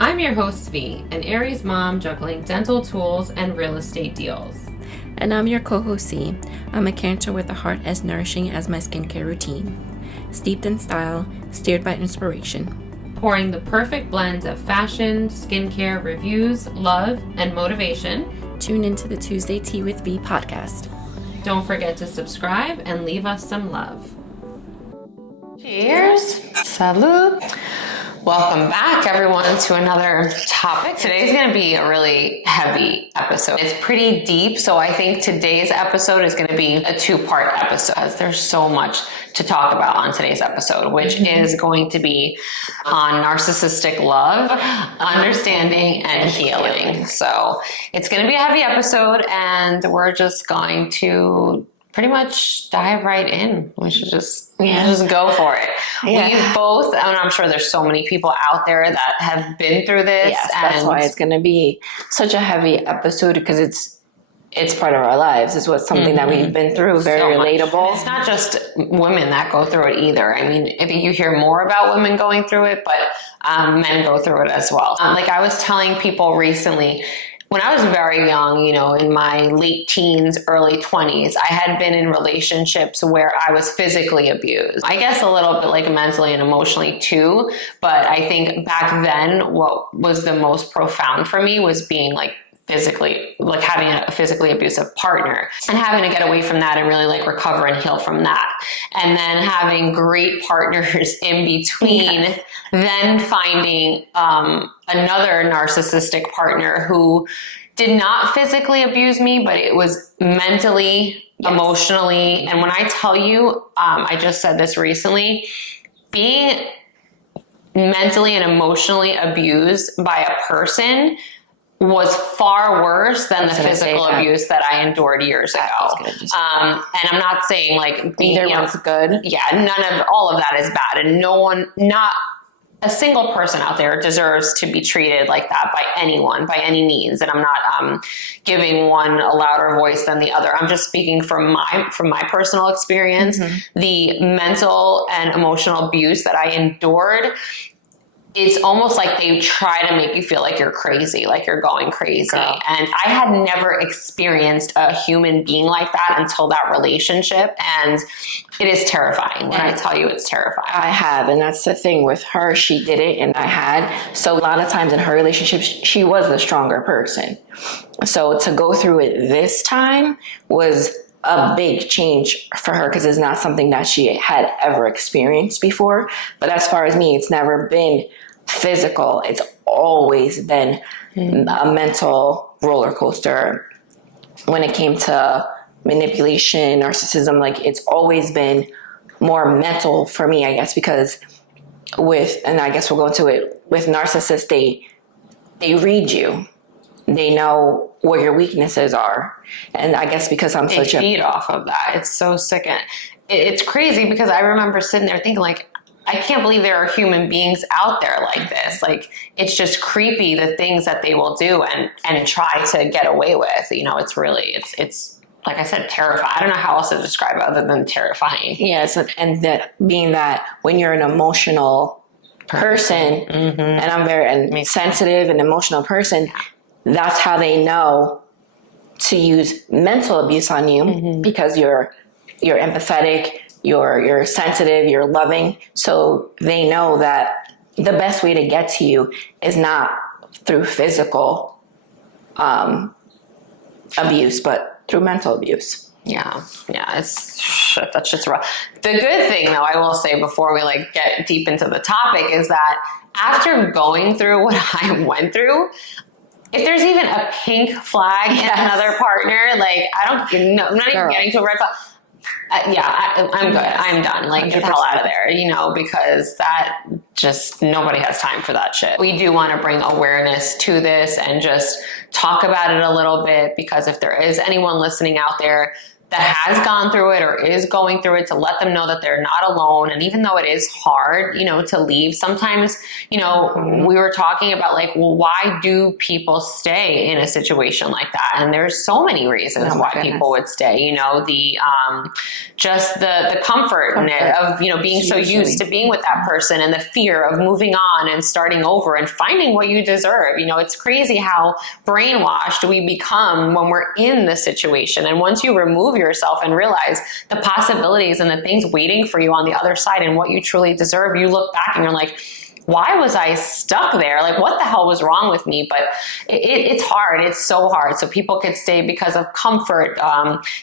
I'm your host, V, an Aries mom juggling dental tools and real estate deals. And I'm your co-host, C. I'm a Cancer with a heart as nourishing as my skincare routine. Steeped in style, steered by inspiration. Pouring the perfect blend of fashion, skincare, reviews, love, and motivation. Tune into the Tuesday Tea with V podcast. Don't forget to subscribe and leave us some love. Cheers. Salud. Welcome back, everyone, to another topic. Today's going to be a really heavy episode. It's pretty deep, so I think today's episode is going to be a two-part episode. There's so much to talk about on today's episode, which is going to be on narcissistic love, understanding, and healing. So it's going to be a heavy episode, and we're just going to pretty much dive right in. We should just go for it. Yeah. We've both, and I'm sure there's so many people out there that have been through this. Yes, that's why it's going to be such a heavy episode, because it's part of our lives. It's something that we've been through, very so relatable. It's not just women that go through it either. I mean, if you hear more about women going through it, but men go through it as well. Like I was telling people recently, when I was very young, in my late teens, early 20s, I had been in relationships where I was physically abused. I guess a little bit like mentally and emotionally too. But I think back then, what was the most profound for me was being physically, having a physically abusive partner and having to get away from that and really recover and heal from that. And then having great partners in between, then finding another narcissistic partner who did not physically abuse me, but it was mentally, emotionally. And when I tell you, I just said this recently, being mentally and emotionally abused by a person was far worse than the physical abuse that I endured years ago. And I'm not saying either one's good. Yeah, all of that is bad. And not a single person out there deserves to be treated like that by anyone, by any means. And I'm not giving one a louder voice than the other. I'm just speaking from my personal experience. The mental and emotional abuse that I endured, it's almost like they try to make you feel like you're crazy, like you're going crazy. Girl. And I had never experienced a human being like that until that relationship. And it is terrifying. When I tell you, it's terrifying. I have. And that's the thing with her. She did it and I had. So a lot of times in her relationship, she was the stronger person. So to go through it this time was a big change for her, because it's not something that she had ever experienced before. But as far as me, it's never been physical. It's always been a mental roller coaster when it came to manipulation, narcissism. It's always been more mental for me, I guess, because and I guess we'll go into it, with narcissists, they read you. They know where your weaknesses are. And I guess because they feed off of that. It's so sick. And it's crazy, because I remember sitting there thinking I can't believe there are human beings out there like this. It's just creepy, the things that they will do and try to get away with. It's really, it's like I said, terrifying. I don't know how else to describe it other than terrifying. Yes, and that being that when you're an emotional person, and I'm very sensitive and emotional person, that's how they know to use mental abuse on you, because you're empathetic, you're sensitive, you're loving. So they know that the best way to get to you is not through physical abuse, but through mental abuse. Yeah, it's shit. That shit's rough. The good thing, though, I will say before we get deep into the topic, is that after going through what I went through, if there's even a pink flag in another partner, I'm not even getting to a red flag. I'm good. I'm done. Get the hell out of there, because that just, nobody has time for that shit. We do want to bring awareness to this and just talk about it a little bit, because if there is anyone listening out there that has gone through it or is going through it, to let them know that they're not alone. And even though it is hard, to leave, sometimes, we were talking about like, well, why do people stay in a situation like that? And there's so many reasons why people would stay, just the comfort of, being so used to being with that person, and the fear of moving on and starting over and finding what you deserve. It's crazy how brainwashed we become when we're in the situation. And once you remove yourself and realize the possibilities and the things waiting for you on the other side and what you truly deserve, you look back and you're like, why was I stuck there? Like, what the hell was wrong with me? But it's hard. It's so hard. So people could stay because of comfort.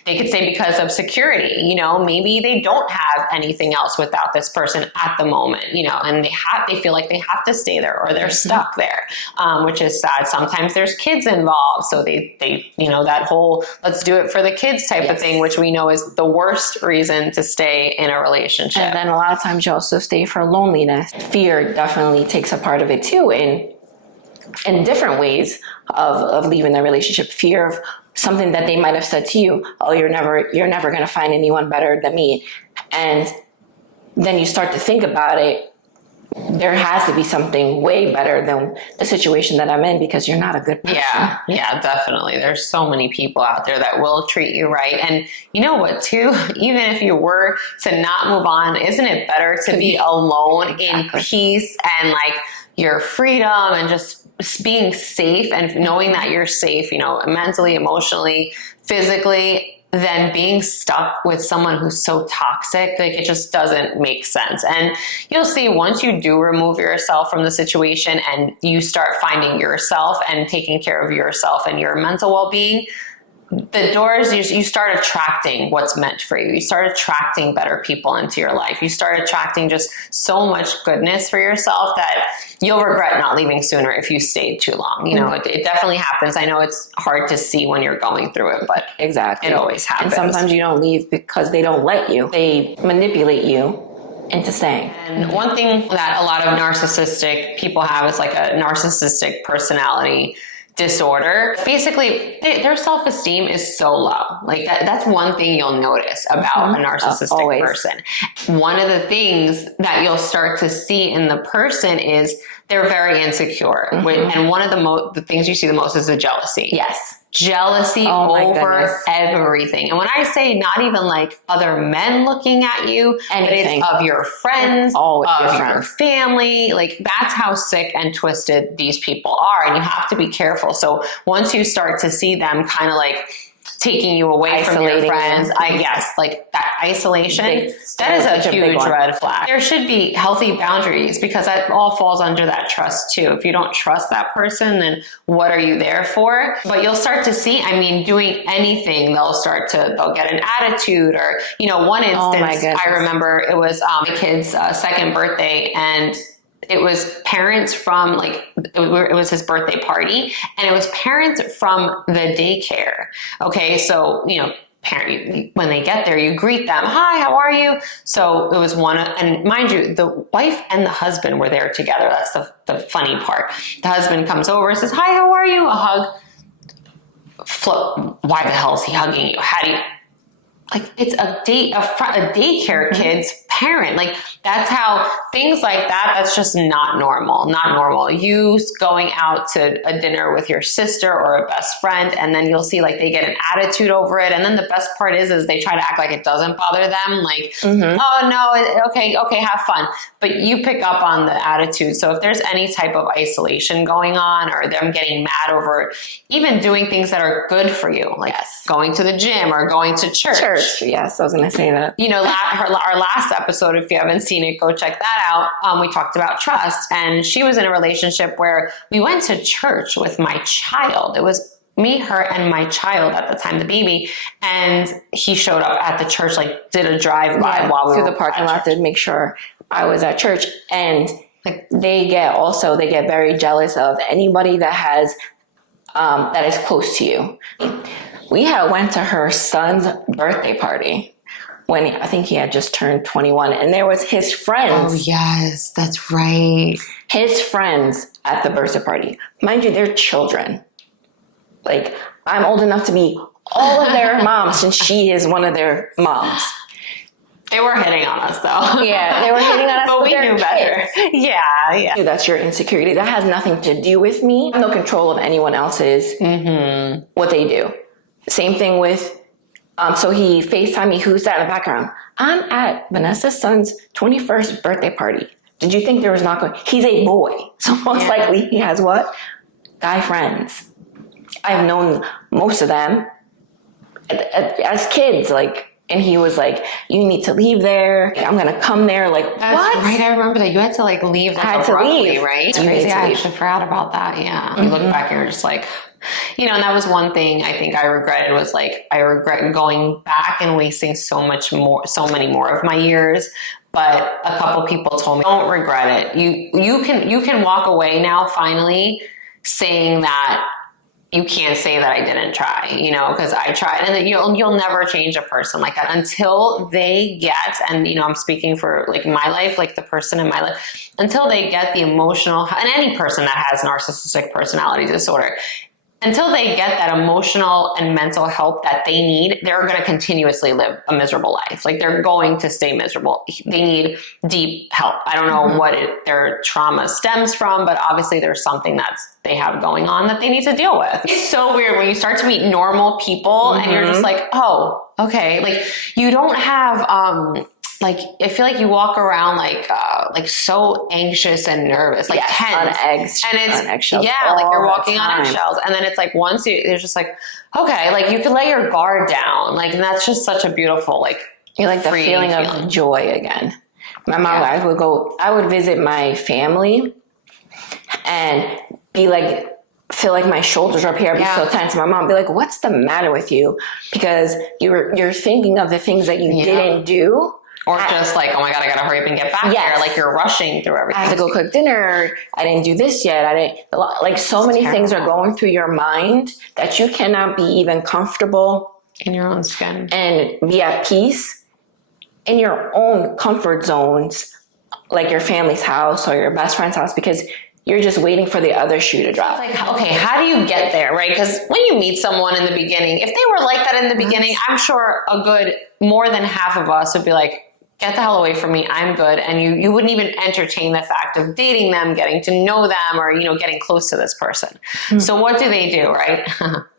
They could stay because of security. Maybe they don't have anything else without this person at the moment, and they feel like they have to stay there, or they're stuck there, which is sad. Sometimes there's kids involved. So they that whole let's do it for the kids type of thing, which we know is the worst reason to stay in a relationship. And then a lot of times you also stay for loneliness. Fear definitely takes a part of it too, in different ways of leaving the relationship. Fear of something that they might have said to you, oh, you're never going to find anyone better than me. And then you start to think about it. There has to be something way better than the situation that I'm in, because you're not a good person. Yeah, definitely. There's so many people out there that will treat you right. And you know what, too? Even if you were to not move on, isn't it better to be alone in peace and like your freedom and just being safe and knowing that you're safe, mentally, emotionally, physically, than being stuck with someone who's so toxic? Like, it just doesn't make sense. And you'll see, once you do remove yourself from the situation and you start finding yourself and taking care of yourself and your mental well-being, the doors, you start attracting what's meant for you. You start attracting better people into your life. You start attracting just so much goodness for yourself that you'll regret not leaving sooner if you stayed too long. It definitely happens. I know it's hard to see when you're going through it, but exactly, it always happens. And sometimes you don't leave because they don't let you. They manipulate you into staying. And one thing that a lot of narcissistic people have is like a narcissistic personality disorder. Basically, their self-esteem is so low. Like that's one thing you'll notice about a narcissistic person. One of the things that you'll start to see in the person is they're very insecure. And one of the things you see the most is the jealousy. Yes. Jealousy over everything. And when I say not even like other men looking at you, but it's of your friends, of your family, like that's how sick and twisted these people are. And you have to be careful. So once you start to see them kind of like taking you away from your friends, like that isolation, that is a huge red flag. There should be healthy boundaries, because that all falls under that trust too. If you don't trust that person, then what are you there for? But you'll start to see, doing anything, they'll get an attitude, or, one instance, I remember it was my kid's second birthday, and it was parents from it was his birthday party, and it was parents from the daycare. Okay. So, when they get there, you greet them. Hi, how are you? So it was and mind you, the wife and the husband were there together. That's the funny part. The husband comes over, says, hi, how are you? A hug. Why the hell is he hugging you? How do you, it's a daycare kid's parent. Like, that's how things like that, that's just not normal. You going out to a dinner with your sister or a best friend, and then you'll see they get an attitude over it. And then the best part is they try to act like it doesn't bother them. Oh no, okay, have fun. But you pick up on the attitude. So if there's any type of isolation going on, or them getting mad over even doing things that are good for you, like going to the gym or going to church. Yes, I was going to say that. Our last episode, if you haven't seen it, go check that out. We talked about trust, and she was in a relationship where we went to church with my child. It was me, her, and my child at the time, the baby, and he showed up at the church, did a drive-by while we were through the parking lot to make sure I was at church. And they get very jealous of anybody that has that is close to you. We went to her son's birthday party when I think he had just turned 21, and there was his friends. Oh yes, that's right. His friends at the birthday party. Mind you, they're children. I'm old enough to be all of their moms since she is one of their moms. They were hitting on us though. Yeah, they were hitting on us, but we knew better. Yeah. That's your insecurity. That has nothing to do with me. I have no control of anyone else's, what they do. Same thing with, so he FaceTimed me. Who's that in the background? I'm at Vanessa's son's 21st birthday party. Did you think there was not going? He's a boy. So most likely he has what? Guy friends. I've known most of them as kids, like, and he was like, you need to leave there. I'm going to come there. Like, that's what? Right. I remember that you had to like leave. I had to leave. Right? You Crazy. need to I leave. actually forgot about that. Yeah. You look back and you're just like, you know, and that was one thing I think I regretted was like, I regret going back and wasting so many more of my years. But a couple people told me, don't regret it. You can walk away now finally saying that you can't say that I didn't try, you know, because I tried, and you'll never change a person like that until they get, and you know, I'm speaking for like my life, like the person in my life, until they get the emotional, and any person that has narcissistic personality disorder, until they get that emotional and mental help that they need, they're going to continuously live a miserable life. Like they're going to stay miserable. They need deep help. I don't know what their trauma stems from, but obviously there's something that they have going on that they need to deal with. It's so weird when you start to meet normal people and you're just like, oh, okay. Like you don't have, like, I feel like you walk around like so anxious and nervous, like tense. On eggs. And it's, on eggshells. yeah, like you're walking on eggshells. And then it's like once it's just like, okay, like you can let your guard down. Like, and that's just such a beautiful, like, you like the feeling of joy again. My mom, I would visit my family and be like, feel like my shoulders are up here. I'd be so tense. My mom would be like, what's the matter with you? Because you're thinking of the things that you didn't do. Or just like, oh my God, I gotta hurry up and get back here. Like you're rushing through everything. I have to go cook dinner. I didn't do this yet. Like so many things are going through your mind that you cannot be even comfortable in your own skin and be at peace in your own comfort zones, like your family's house or your best friend's house, because you're just waiting for the other shoe to drop. Like, okay, how do you get there, right? Because when you meet someone in the beginning, if they were like that in the beginning, I'm sure more than half of us would be like, get the hell away from me, I'm good. And you wouldn't even entertain the fact of dating them, getting to know them, or, you know, getting close to this person. So what do, right?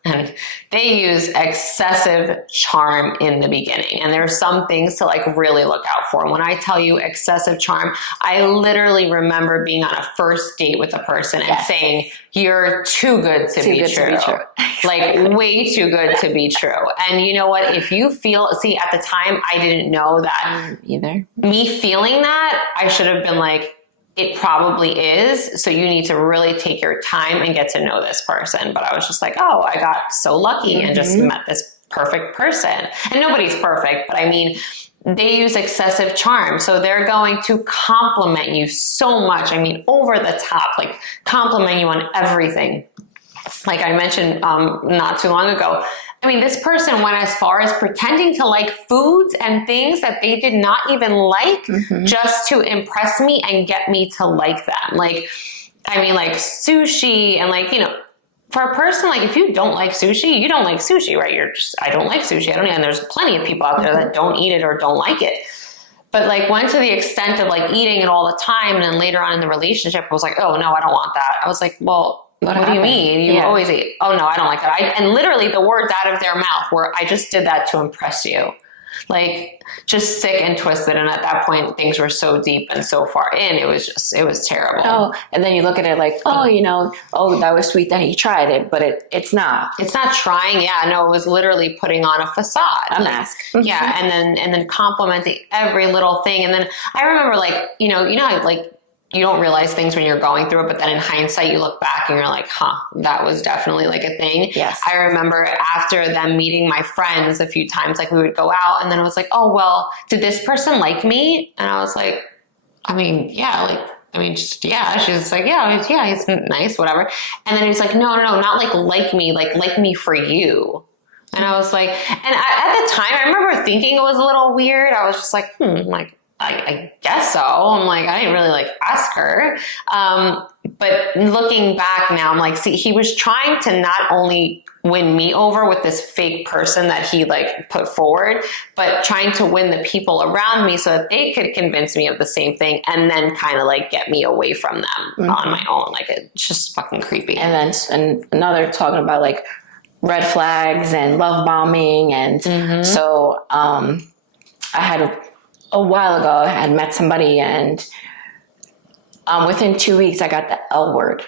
And they use excessive charm in the beginning. And there are some things to like really look out for. When I tell you excessive charm, I literally remember being on a first date with a person and saying, you're too good to be true. Like way too good to be true. And you know what? If you feel, at the time I didn't know that either. Me feeling that, I should have been like, it probably is. So you need to really take your time and get to know this person. But I was just like, oh, I got so lucky and just met this perfect person. And nobody's perfect, but I mean, they use excessive charm. So they're going to compliment you so much. I mean, over the top, like compliment you on everything. Like I mentioned not too long ago, I mean, this person went as far as pretending to like foods and things that they did not even like just to impress me and get me to like them. Like, I mean, like sushi and like, you know, for a person, like if you don't like sushi, you don't like sushi, right? You're just, I don't like sushi. I don't, and there's plenty of people out there that don't eat it or don't like it. But like went to the extent of like eating it all the time. And then later on in the relationship, I was like, oh no, I don't want that. I was like, well, what do you mean? You always eat. Oh no, I don't like that. And literally the words out of their mouth were, I just did that to impress you. Like just sick and twisted. And at that point, things were so deep and so far in, it was terrible. Oh, and then you look at it like, oh, you know, oh, that was sweet that he tried it, but it's not. It's not trying. Yeah, no, it was literally putting on a facade. A mask. Yeah, and then complimenting every little thing. And then I remember like, you know how like, you don't realize things when you're going through it, but then in hindsight, you look back and you're like, that was definitely like a thing. Yes. I remember after them meeting my friends a few times, like we would go out and then it was like, oh, well, did this person like me? And I was like, I mean, yeah, just, yeah. She's like, yeah, he's nice, whatever. And then he was like, no, not like me, like me for you. And I was like, and at the time, I remember thinking it was a little weird. I was just like, like, I guess so. I'm like, I didn't really like ask her. But looking back now, I'm like, see, he was trying to not only win me over with this fake person that he like put forward, but trying to win the people around me so that they could convince me of the same thing and then kind of like get me away from them on my own. Like, it's just fucking creepy. And then another talking about like red flags and love bombing. And so I had a while ago, I had met somebody, and within 2 weeks, I got the L word.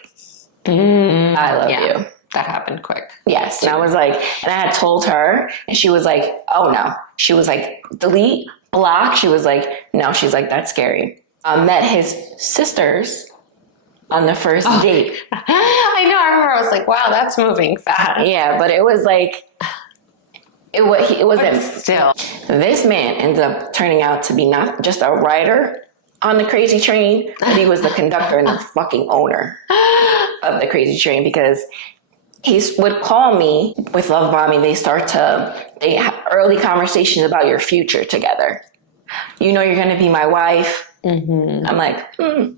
I love you. That happened quick. Yes. And I was like, and I had told her, and she was like, oh no. She was like, delete, block. She was like, no. She's like, that's scary. I met his sisters on the first date. I know. I remember I was like, wow, that's moving fast. Yeah, but it was like, it wasn't still. This man ended up turning out to be not just a rider on the crazy train, but he was the conductor and the fucking owner of the crazy train, because he would call me with love bombing. They have early conversations about your future together. You know, you're going to be my wife. I'm like, oh,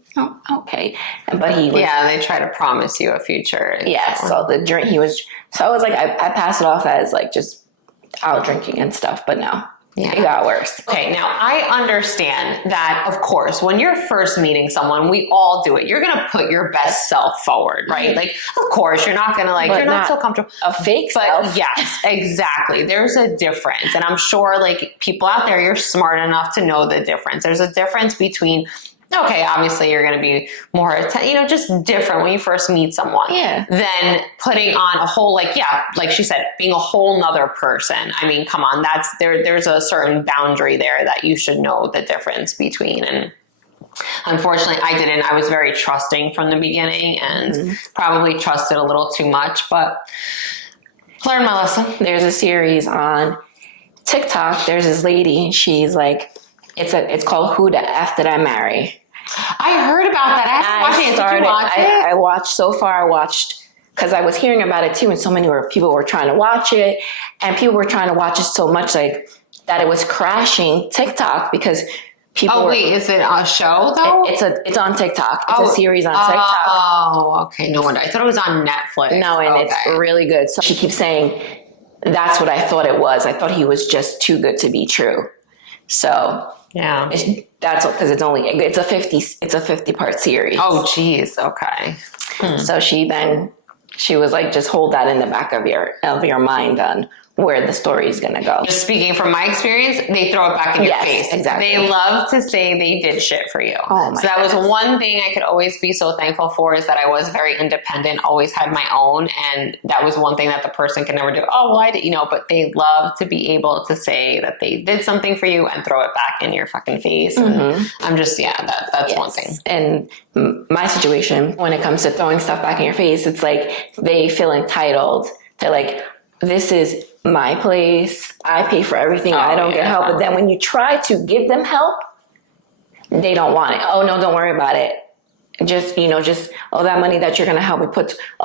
okay. But he was, they try to promise you a future. Yeah. So the drink, so I was like, I passed it off as like just out drinking and stuff, but no. Yeah. It got worse. Okay, now I understand that, of course, when you're first meeting someone, we all do it. You're going to put your best self forward, right? Like, of course, you're not going to like, but you're not so comfortable. A fake self. But yes, exactly. There's a difference. And I'm sure like people out there, you're smart enough to know the difference. There's a difference between, okay, obviously you're going to be more, just different when you first meet someone. Yeah. Than putting on a whole, like she said, being a whole nother person. I mean, come on, there's a certain boundary there that you should know the difference between. And unfortunately, I didn't. I was very trusting from the beginning and probably trusted a little too much, but learned my lesson. There's a series on TikTok. There's this lady, she's like, it's called Who the F Did I Marry? I heard about that. I haven't watched it. Did you watch it? I watched so far. I watched because I was hearing about it too, and so many people were trying to watch it, and people were trying to watch it so much like that it was crashing TikTok because people. Oh wait, is it a show though? It's on TikTok. It's a series on TikTok. Oh, okay. No wonder. I thought it was on Netflix. No, and it's really good. So she keeps saying, "That's what I thought it was. I thought he was just too good to be true." So. Yeah, that's because it's a 50-part series. Oh, geez. Okay. So she was like, just hold that in the back of your mind on where the story is going to go. Just speaking from my experience, they throw it back in your face. Exactly. They love to say they did shit for you. Oh my so that was one thing I could always be so thankful for, is that I was very independent, always had my own. And that was one thing that the person can never do. Oh, well, I did, but they love to be able to say that they did something for you and throw it back in your fucking face. And I'm just, that's one thing. And my situation, when it comes to throwing stuff back in your face, it's like they feel entitled. They're like, this is my place. I pay for everything. I don't get help. But then when you try to give them help, they don't want it. Oh no, don't worry about it. Just, that money that you're going to help me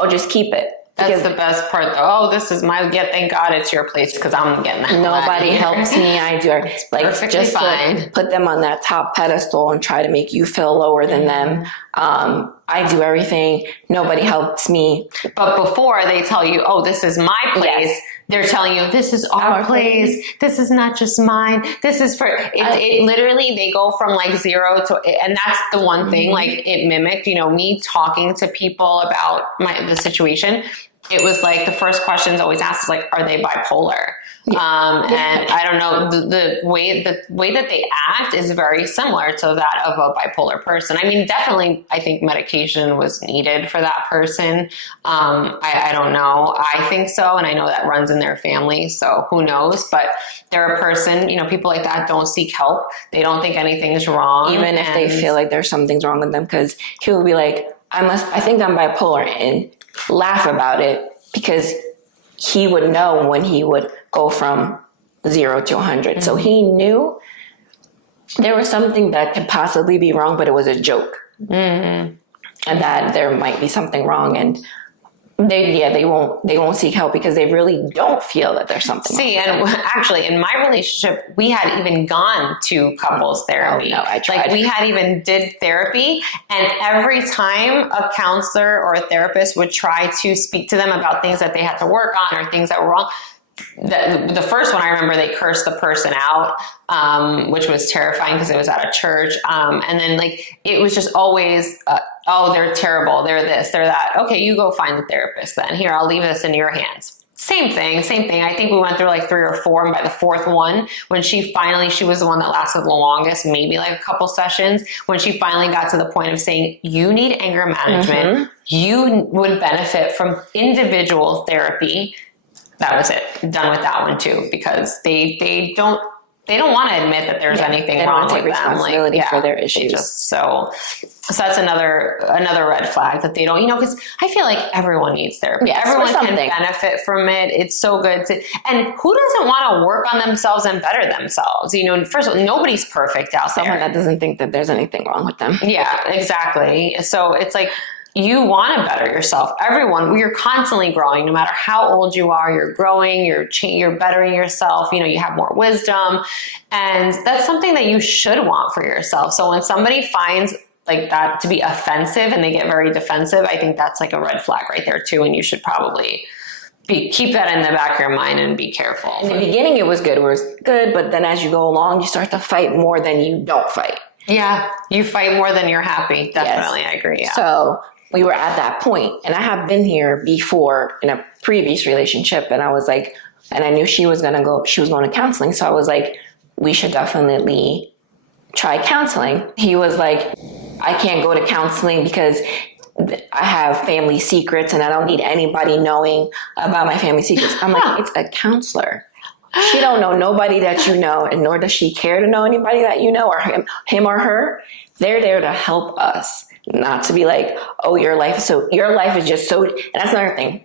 just keep it. That's the best part though. Oh, this is thank God it's your place because I'm getting that. Nobody helps me. I do. Like, just to put them on that top pedestal and try to make you feel lower than them. I do everything. Nobody helps me. But before they tell you, oh, this is my place, they're telling you, this is our place. This is not just mine. This is for, it literally, they go from like 0 to, and that's the one thing, like it mimicked, me talking to people about the situation. It was like the first questions always asked is like, are they bipolar? And I don't know, the way that they act is very similar to that of a bipolar person. I mean, definitely, I think medication was needed for that person. I don't know. I think so. And I know that runs in their family. So who knows? But they're a person, people like that don't seek help. They don't think anything is wrong. Even if they feel like there's something's wrong with them, because he will be like, I think I'm bipolar, and laugh about it, because he would know when he would go from 0 to 100. So he knew there was something that could possibly be wrong, but it was a joke. And that there might be something wrong. They won't seek help because they really don't feel that there's something. See, and actually in my relationship, we had even gone to couples therapy. Oh, no, I tried. Like we had even did therapy, and every time a counselor or a therapist would try to speak to them about things that they had to work on or things that were wrong, the first one I remember, they cursed the person out, which was terrifying because it was at a church. And then like, it was just always, oh, they're terrible. They're this, they're that. Okay, you go find the therapist then. Here, I'll leave this in your hands. Same thing. I think we went through like 3 or 4, and by the 4th one, when she was the one that lasted the longest, maybe like a couple sessions, when she finally got to the point of saying, you need anger management, you would benefit from individual therapy. That was it. Done with that one too, because they don't want to admit that there's anything wrong with them. Responsibility for their issues. So that's another red flag that they don't, because I feel like everyone needs therapy. Yes, everyone can benefit from it. It's so good and who doesn't want to work on themselves and better themselves? First of all, nobody's perfect out there. Someone that doesn't think that there's anything wrong with them. Yeah, exactly. So it's like, you want to better yourself. Everyone, you're constantly growing. No matter how old you are, you're growing, you're bettering yourself. You have more wisdom. And that's something that you should want for yourself. So when somebody finds like that to be offensive and they get very defensive, I think that's like a red flag right there too. And you should probably keep that in the back of your mind and be careful. In the beginning, it was good. But then as you go along, you start to fight more than you don't fight. Yeah, you fight more than you're happy. Definitely, yes. I agree. Yeah. So we were at that point, and I have been here before in a previous relationship, and I was like, and I knew she was going to counseling. So I was like, we should definitely try counseling. He was like, I can't go to counseling because I have family secrets and I don't need anybody knowing about my family secrets. I'm like, it's a counselor. She don't know nobody that you know, and nor does she care to know anybody that you know, or him or her. They're there to help us. Not to be like, oh, your life is just so, and that's another thing.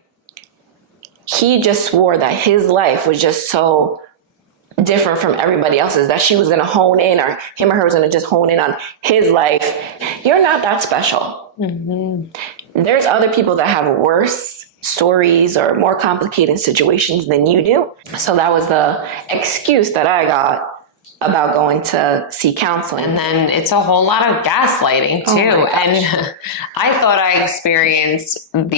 He just swore that his life was just so different from everybody else's, that she was going to hone in, or him or her was going to just hone in on his life. You're not that special. Mm-hmm. There's other people that have worse stories or more complicated situations than you do. So that was the excuse that I got about going to see counseling. And then it's a whole lot of gaslighting too. And I thought I experienced for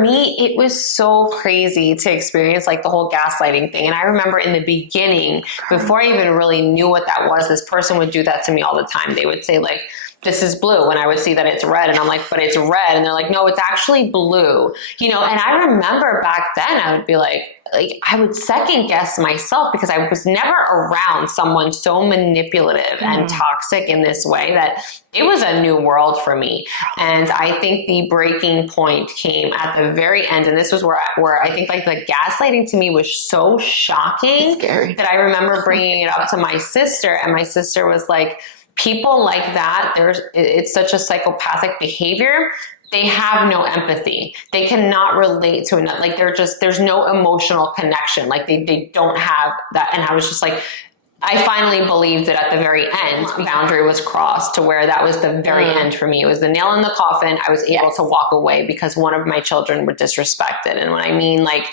me, it was so crazy to experience like the whole gaslighting thing. And I remember in the beginning, before I even really knew what that was, this person would do that to me all the time. They would say like, this is blue. And I would see that it's red. And I'm like, but it's red. And they're like, no, it's actually blue. And I remember back then I would be like I would second guess myself because I was never around someone so manipulative and toxic in this way that it was a new world for me. And I think the breaking point came at the very end. And this was where I think like the gaslighting to me was so shocking that I remember bringing it up to my sister, and my sister was like, people like that, it's such a psychopathic behavior. They have no empathy. They cannot relate to another. Like there's no emotional connection. Like they don't have that. And I was just like, I finally believed that at the very end, the boundary was crossed to where that was the very end for me. It was the nail in the coffin. I was able to walk away because one of my children were disrespected. And when I mean like,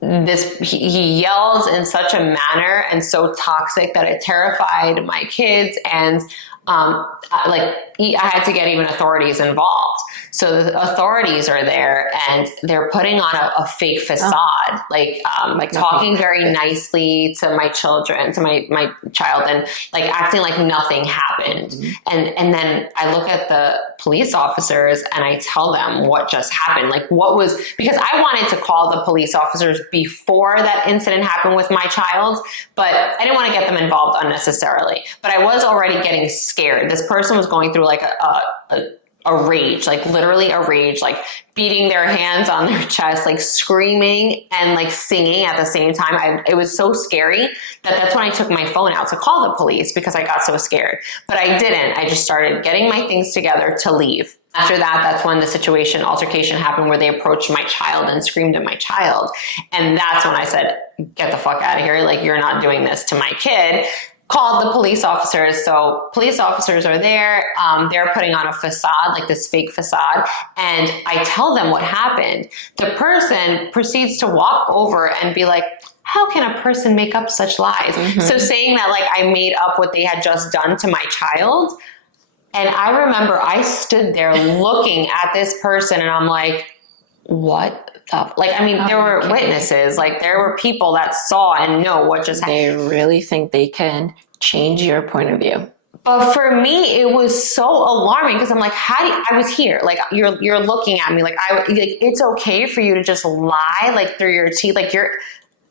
he yells in such a manner and so toxic that it terrified my kids, and I had to get even authorities involved. So the authorities are there and they're putting on a fake facade, talking very nicely to my children, to my child, and like acting like nothing happened. And then I look at the police officers and I tell them what just happened. Like because I wanted to call the police officers before that incident happened with my child, but I didn't want to get them involved unnecessarily. But I was already getting scared. This person was going through like a rage, like literally a rage, like beating their hands on their chest, like screaming and like singing at the same time. It was so scary that's when I took my phone out to call the police because I got so scared. But I didn't. I just started getting my things together to leave. After that, that's when the altercation happened where they approached my child and screamed at my child. And that's when I said, get the fuck out of here. Like, you're not doing this to my kid. called the police officers. So police officers are there. They're putting on a facade, like this fake facade. And I tell them what happened. The person proceeds to walk over and be like, how can a person make up such lies? So saying that like I made up what they had just done to my child. And I remember I stood there looking at this person and I'm like, what the, like, I mean, there were witnesses, like there were people that saw and know what just happened. They really think they can change your point of view. But for me, it was so alarming because I'm like, I was here. Like you're looking at me like it's okay for you to just lie like through your teeth. Like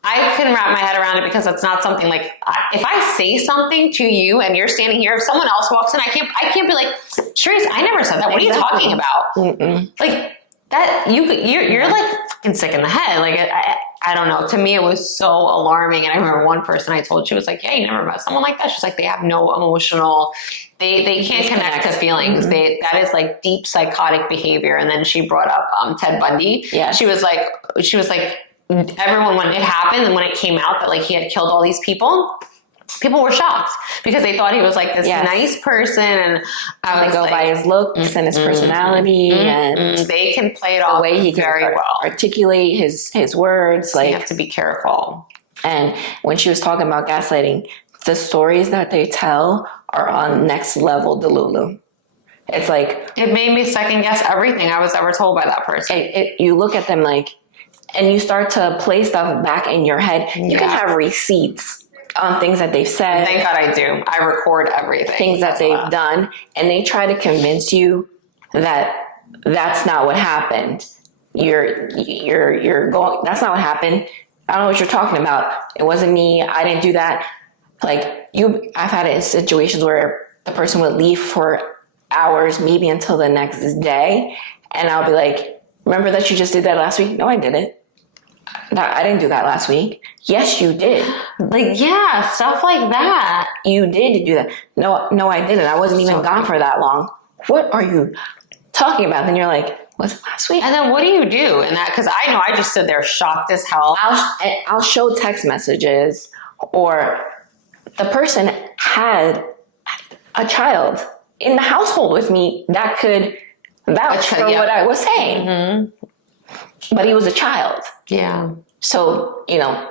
I couldn't wrap my head around it because that's not something like, if I say something to you and you're standing here, if someone else walks in, I can't be like, Charisse, I never said that. What are you talking about? Like that, you're like fucking sick in the head. Like, I don't know. To me, it was so alarming. And I remember one person I told, she was like, yeah, you never met someone like that. She's like, they have no emotional, they can't connect to feelings. That is like deep psychotic behavior. And then she brought up Ted Bundy. Yeah. She was like, everyone, when it happened and when it came out that like he had killed all these people were shocked because they thought he was like this nice person. And they go by his looks and his personality and they can play it all the way he can very well articulate his words. So like you have to be careful. And when she was talking about gaslighting, the stories that they tell are on next level Delulu. It's like it made me second guess everything I was ever told by that person. You look at them like, and you start to play stuff back in your head. You can have receipts on things that they've said. Thank God I do. I record everything. Things that they've done. And they try to convince you that that's not what happened. You're going, that's not what happened. I don't know what you're talking about. It wasn't me. I didn't do that. Like I've had it in situations where the person would leave for hours, maybe until the next day. And I'll be like, remember that you just did that last week? No, I didn't. I didn't do that last week. Yes, you did. Like, yeah, stuff like that. You did do that. No, I didn't. I wasn't even gone for that long. What are you talking about? Then you're like, was it last week? And then what do you do in that? Because I know I just stood there shocked as hell. I'll show text messages, or the person had a child in the household with me that could vouch for what I was saying. But he was a child. Yeah. So,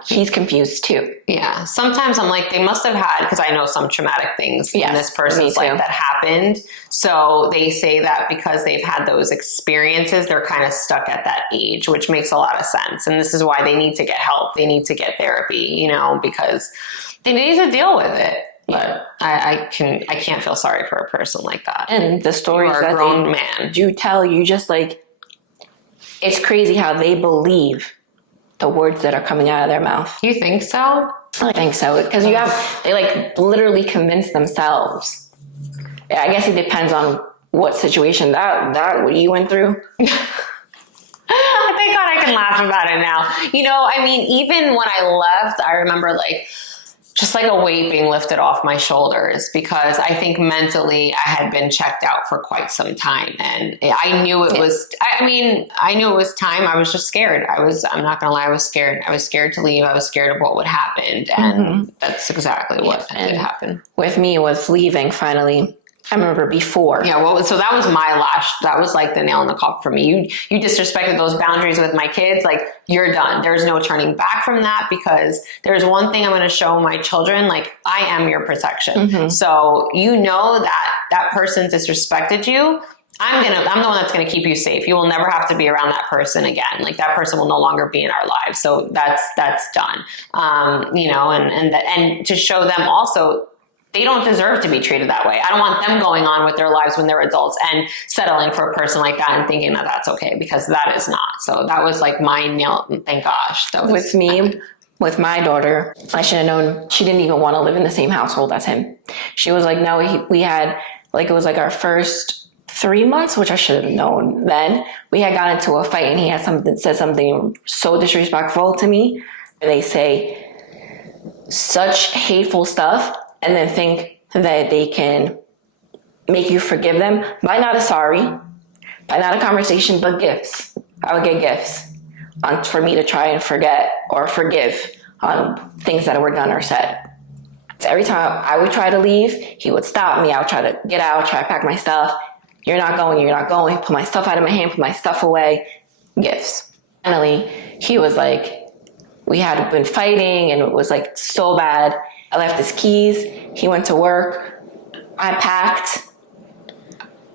he's confused too. Yeah. Sometimes I'm like, they must have had, because I know some traumatic things in this person's life that happened. So they say that because they've had those experiences, they're kind of stuck at that age, which makes a lot of sense. And this is why they need to get help. They need to get therapy, because they need to deal with it. But I can't feel sorry for a person like that. And the stories that grown man do tell you, just like, it's crazy how they believe the words that are coming out of their mouth. You think so? I think so. Because they like literally convince themselves. I guess it depends on what situation that what you went through. Thank God I can laugh about it now. Even when I left, I remember just like a weight being lifted off my shoulders, because I think mentally I had been checked out for quite some time. And I knew it was, I knew it was time. I was just scared. I'm not going to lie. I was scared. I was scared to leave. I was scared of what would happen. And that's exactly what did happen. With me, was leaving finally. I remember before. Yeah, so that was that was like the nail in the coffin for me. You disrespected those boundaries with my kids, like you're done. There's no turning back from that, because there's one thing I'm going to show my children, like I am your protection. So that person disrespected you. I'm the one that's going to keep you safe. You will never have to be around that person again. Like that person will no longer be in our lives. So that's done. And to show them also, they don't deserve to be treated that way. I don't want them going on with their lives when they're adults and settling for a person like that and thinking that that's okay, because that is not. So that was like my nail. Thank gosh. That was with me, with my daughter. I should have known she didn't even want to live in the same household as him. She was like, no, we had it was like our first 3 months, which I should have known then. We had gotten into a fight and he had said something so disrespectful to me. And they say such hateful stuff, and then think that they can make you forgive them by not a sorry, by not a conversation, but gifts. I would get gifts for me to try and forget or forgive on things that were done or said. every time I would try to leave, he would stop me. I would try to get out, try to pack my stuff. You're not going, you're not going. Put my stuff out of my hand, put my stuff away. Gifts. Finally, he was like, we had been fighting and it was like so bad. I left his keys. He went to work. I packed.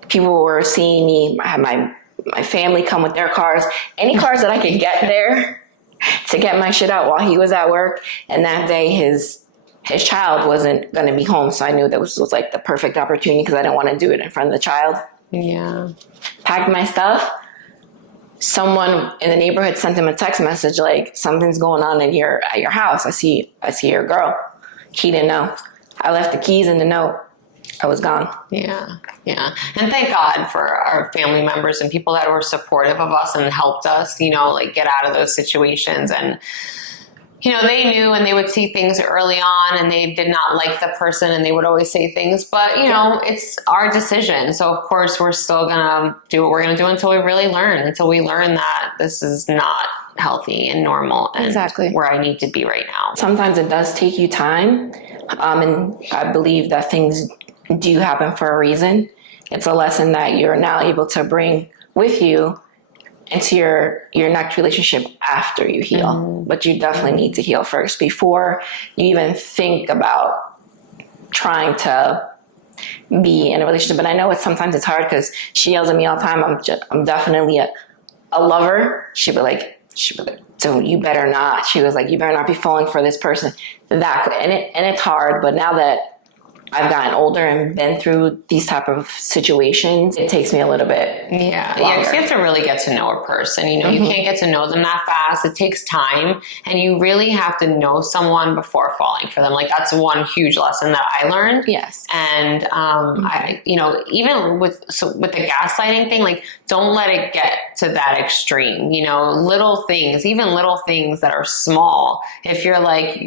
People were seeing me. I had my family come with their cars. Any cars that I could get there to get my shit out while he was at work. And that day, his child wasn't going to be home. So I knew that was like the perfect opportunity because I didn't want to do it in front of the child. Yeah. Packed my stuff. Someone in the neighborhood sent him a text message like, something's going on at your house. I see your girl. He didn't know. I left the keys in the note. I was gone. Yeah. Yeah. And thank God for our family members and people that were supportive of us and helped us, you know, like get out of those situations. And, you know, they knew and they would see things early on and they did not like the person and they would always say things, but you know, it's our decision. So of course we're still gonna do what we're gonna do until we really learn, until we learn that this is not healthy and normal and exactly where I need to be right now. Sometimes it does take you time. And I believe that things do happen for a reason. It's a lesson that you're now able to bring with you into your next relationship after you heal. Mm-hmm. But you definitely need to heal first before you even think about trying to be in a relationship. But I know sometimes it's hard because she yells at me all the time. I'm definitely a lover. She'd be like, so you better not. She was like, you better not be falling for this person. And it's hard. But now that I've gotten older and been through these type of situations, it takes me a little bit longer. Yeah, because you have to really get to know a person. You know, you can't get to know them that fast. It takes time, and you really have to know someone before falling for them. Like that's one huge lesson that I learned. Yes, and I, you know, even with the gaslighting thing, like don't let it get to that extreme. You know, little things, even little things that are small. If you're like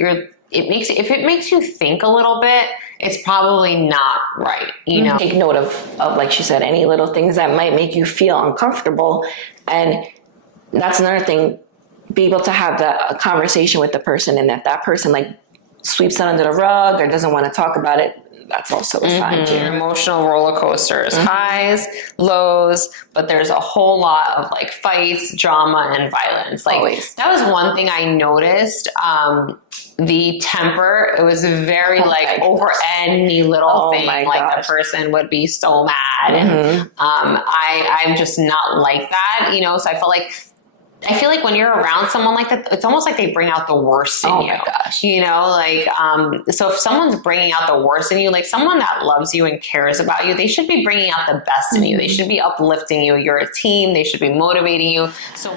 if it makes you think a little bit, it's probably not right, you know. Take note of like she said, any little things that might make you feel uncomfortable. And that's another thing, be able to have a conversation with the person, and if that person like sweeps it under the rug or doesn't want to talk about it, that's also a sign too. Emotional roller coasters, highs, lows, but there's a whole lot of like fights, drama, and violence. Like always. That was one thing I noticed. The temper, it was very like over any little thing. Like the person would be so mad, and I'm just not like that, you know. So I feel like when you're around someone like that, it's almost like they bring out the worst in you. Oh my gosh. You know, like, so if someone's bringing out the worst in you, like someone that loves you and cares about you, they should be bringing out the best in you. They should be uplifting you. You're a team. They should be motivating you. So,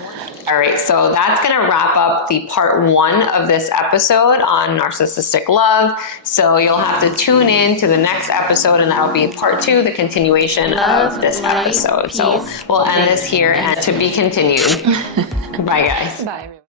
all right. So that's going to wrap up the part 1 of this episode on narcissistic love. So you'll have to tune in to the next episode, and that'll be part 2, the continuation of this episode. So we'll end this here, and to be continued. Bye, guys. Bye, everyone.